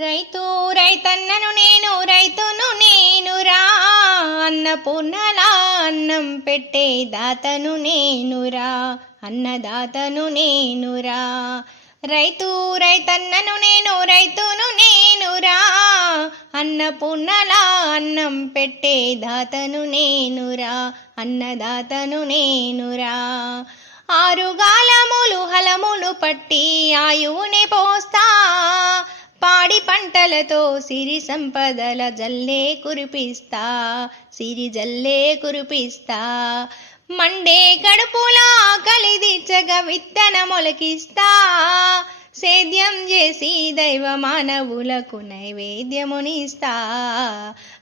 రైతు రైతన్నను నేను రైతును నేనురా అన్నపూర్ణలా అన్నం పెట్టే దాతను నేనురా అన్నదాతను నేనురా రైతు రైతన్నను నేను రైతును నేనురా అన్నపూర్ణలా అన్నం పెట్టే దాతను నేనురా అన్నదాతను నేనురా ఆరుగాలములు హలములు పట్టి ఆయువుని పోస్తా. పాడి పంటలతో సిరి సంపదల జల్లే కురిపిస్తా సిరి జల్లే కురిపిస్తా. మండే కడుపులా కలిదిచ్చగ విత్తన మొలకిస్తా. సేద్యం చేసి దైవ మానవులకు నైవేద్యమునిస్తా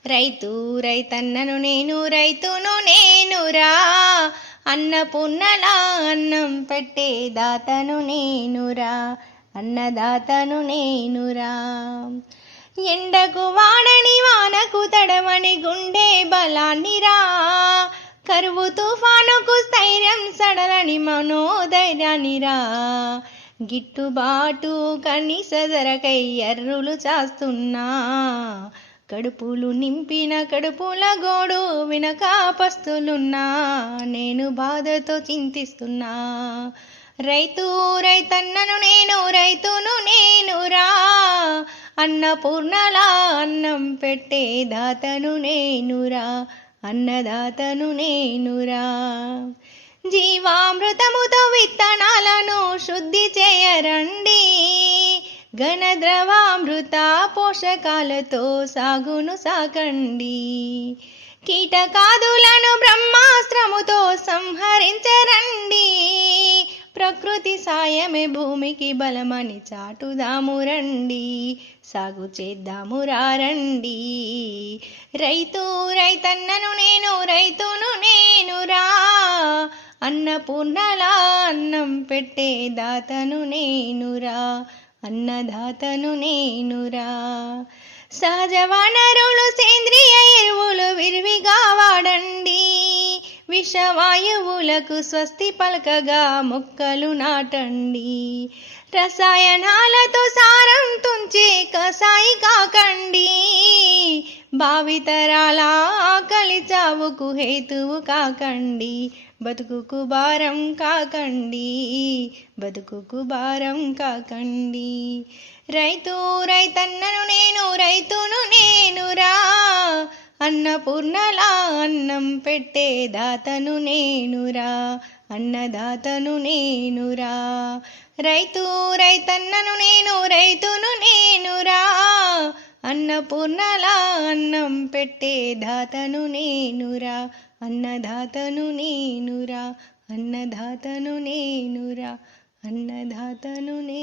రైతు రైతన్నను నేను రైతును నేనురా అన్నపూర్ణలా అన్నం పెట్టే దాతను నేనురా అన్నదాతను నేనురా. ఎండకు వాడని వానకు తడవని గుండె బలాన్నిరా. కరువు తుఫానుకు స్థైర్యం సడలని మనోధైర్యానిరా గిట్టుబాటు కనీస ధరకై ఎర్రులు చాస్తున్నా. కడుపులు నింపిన కడుపుల గోడు వినక పస్తులున్నా. నేను బాధతో చింతిస్తున్నా. రైతు రైతన్నను అన్నపూర్ణలా అన్నం పెట్టే దాతను నేనురా అన్నదాతను నేనురా. జీవామృతముతో విత్తనాలను శుద్ధి చేయరండి. ఘనద్రవామృత పోషకాలతో సాగును సాకండి. కీటకాదులను బ్రహ్మాస్త్రముతో ప్రకృతి సాయమే భూమికి బలమని చాటుదాము రండి సాగు చేద్దాము రండి. రైతు రైతన్నను నేను రైతును నేనురా అన్నపూర్ణలా అన్నం పెట్టే దాతను నేనురా అన్నదాతను నేనురా సహజ వనరులు సేంద్రియ వాయువులకు స్వస్తి పలకగా మొక్కలు నాటండి. రసాయనాలతో సారం తుంచే కసాయి కాకండి. భావితరాల ఆకలి చావుకు హేతువు కాకండి. బతుకుకు భారం కాకండి. బతుకుకు భారం కాకండి. రైతు రైతన్నను నేను రైతును నేనురా అన్నపూర్ణలా అన్నం పెట్టే దాతను నేనురా అన్నదాతను నేనురా. రైతు రైతన్నను నేను రైతును నేనురా. అన్నపూర్ణలా అన్నం పెట్టే దాతను నేనురా అన్నదాతను నేనురా అన్నదాతను నేనురా అన్నదాతను నే